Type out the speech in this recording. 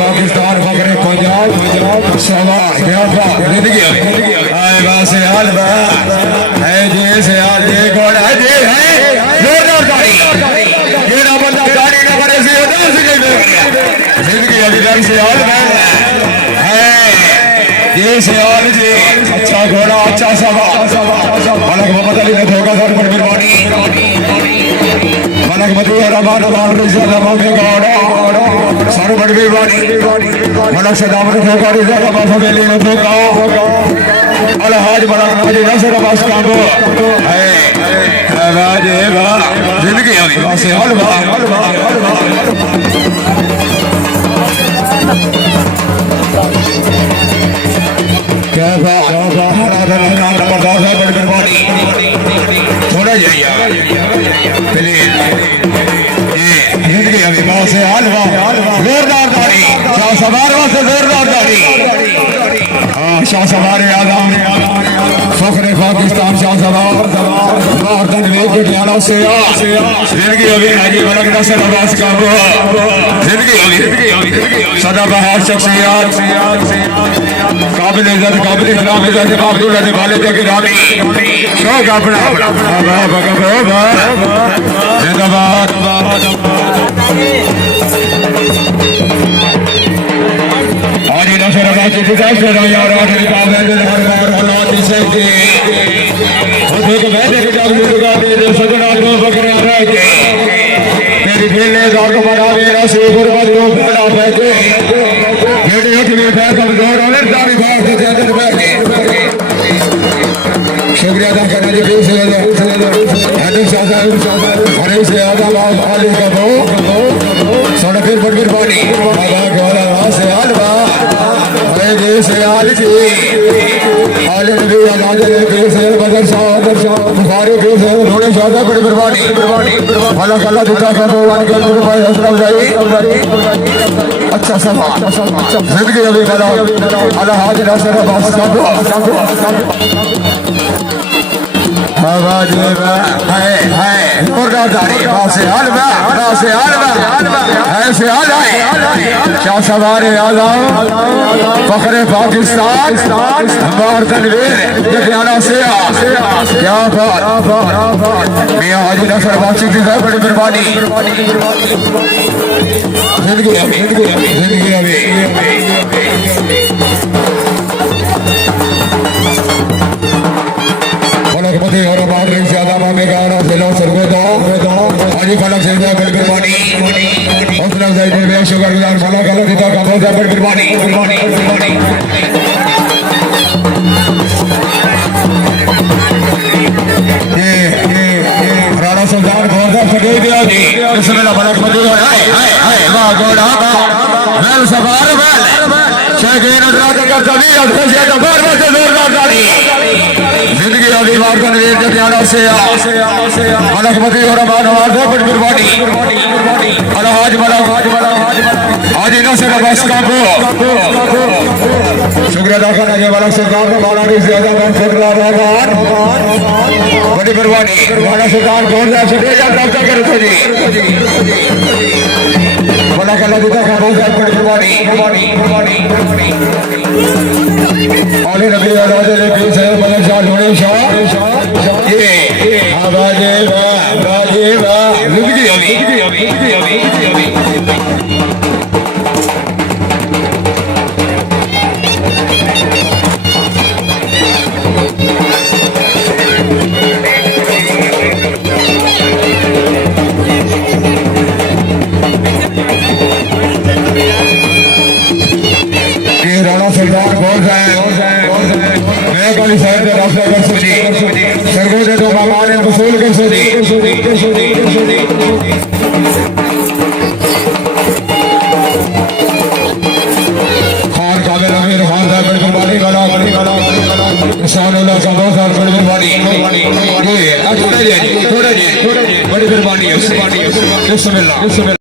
पाकिस्तान फकरे पंजाब सवार क्या जिंदगी है जी से आज एक और है जी है जोरदार ताली ये ना बंदा गाड़ी ना करे से उधर से जिंदगी अभी तक से हाल है ये से हाल जी अच्छा घोड़ा अच्छा सवार मलक मोहम्मद अली ने धोखा सर पर मेहरबानी मलक मती रहमान रहमान रिजा रहमान के घोड़ा सर पर मेहरबानी मलक सदाम ने धोखा रिजा रहमान फवेली ने धोखा अलहाज बड़ा नाजी नसर अब्बास काबो है वाजे वाह जिंदगी है बस हल वाह क्या बात थोड़ा जाइए प्लीज जिंदगी अभी बहुत से हाल जोरदार ताली शाह सवार से जोरदार ताली शाह सवार आदम फखरे पाकिस्तान शाह सवार से जिंदगी अभी हाजी मलक नसर अब्बास का जिंदगी सदाबहार शख्सियत काबिल इज्जत काबिल इस्लाम इज्जत काबिल रहने वाले थे गिरामी शौक अपना जिंदाबाद आज नशर अब्बास की गुजारिश कर रहा यार आज काबिल हर बार हालात से के खुद को बैठे के जब दुर्गा के सजना को बकरा रह के तेरी खेलने का को बना मेरा से गुरबत को बड़ा बैठे जेडे उठ में पैर कमजोर और दारी भाग से ज्यादा बैठे शुक्रिया अदा करना जी फिर से हनीफ साहब हनीफ से आदम आलिम का दो सोना फिर बड़ मेहरबानी बाबा गवाला वहां से अलवा अरे जी से आल जी आले नबी अलाज ने फिर से बदर शाह बुखारी फिर से उन्होंने शादा बड़ी मेहरबानी अल्लाह अल्लाह दुआ का भगवान के गुरु भाई हसरत भाई अच्छा समा जिंदगी अभी बना अल्लाह हाजिर नसर अब्बास का आवाज में है जोरदार ताली से हलवा ऐसे हाल है शाह सवार आज़म फखरे पाकिस्तान हमार तनवीर जटियाला से क्या बात मियां हाजी नसर अब्बास की बड़ी मेहरबानी जिंदगी अभी मती और बाहर ज्यादा मामे गाना दिलो सरगोदा हाजी फलक से बड़ी मेहरबानी हौसला अफजाई दे शुक्रगुजार फलक अल्लाह दिता का बहुत बड़ी मेहरबानी ये राणा सुल्तान बहुत फटे दिया जी बिस्मिल्लाह फलक मती हाय वाह गोड़ा वेल सवार वेल शेखीन हजरत का कभी अदसे दफार में जोरदार ताली जिंदगी अभी बार का नवीर जटियाला से मलक मती और नवाज बड़ी मेहरबानी अलहाज हाजी नसर अब्बास का शुक्रिया अदा करना ये मलक सुल्तान का बाला नहीं ज्यादा रहमान बड़ी मेहरबानी मलक सुल्तान कौन सा छठे या दफ्तर करे थे जी मलक अल्लाह दिता का बहुत बड़ी मेहरबानी आले नबी अलाजे ने भी से मलक शाह ढोले शाह ये आवाजे वाह जिंदगी अभी राणा सुल्तान कौन सा है मैं कल शहर के रास्ते कर सोची सरगोदे तो बाबाने वसूल कर सोची खान काबिल अमीर खान साहब बड़ी मेहरबानी वाला इंशाअल्लाह का बहुत सारा बड़ी मेहरबानी ये थोड़ा जी बड़ी मेहरबानी है बिस्मिल्लाह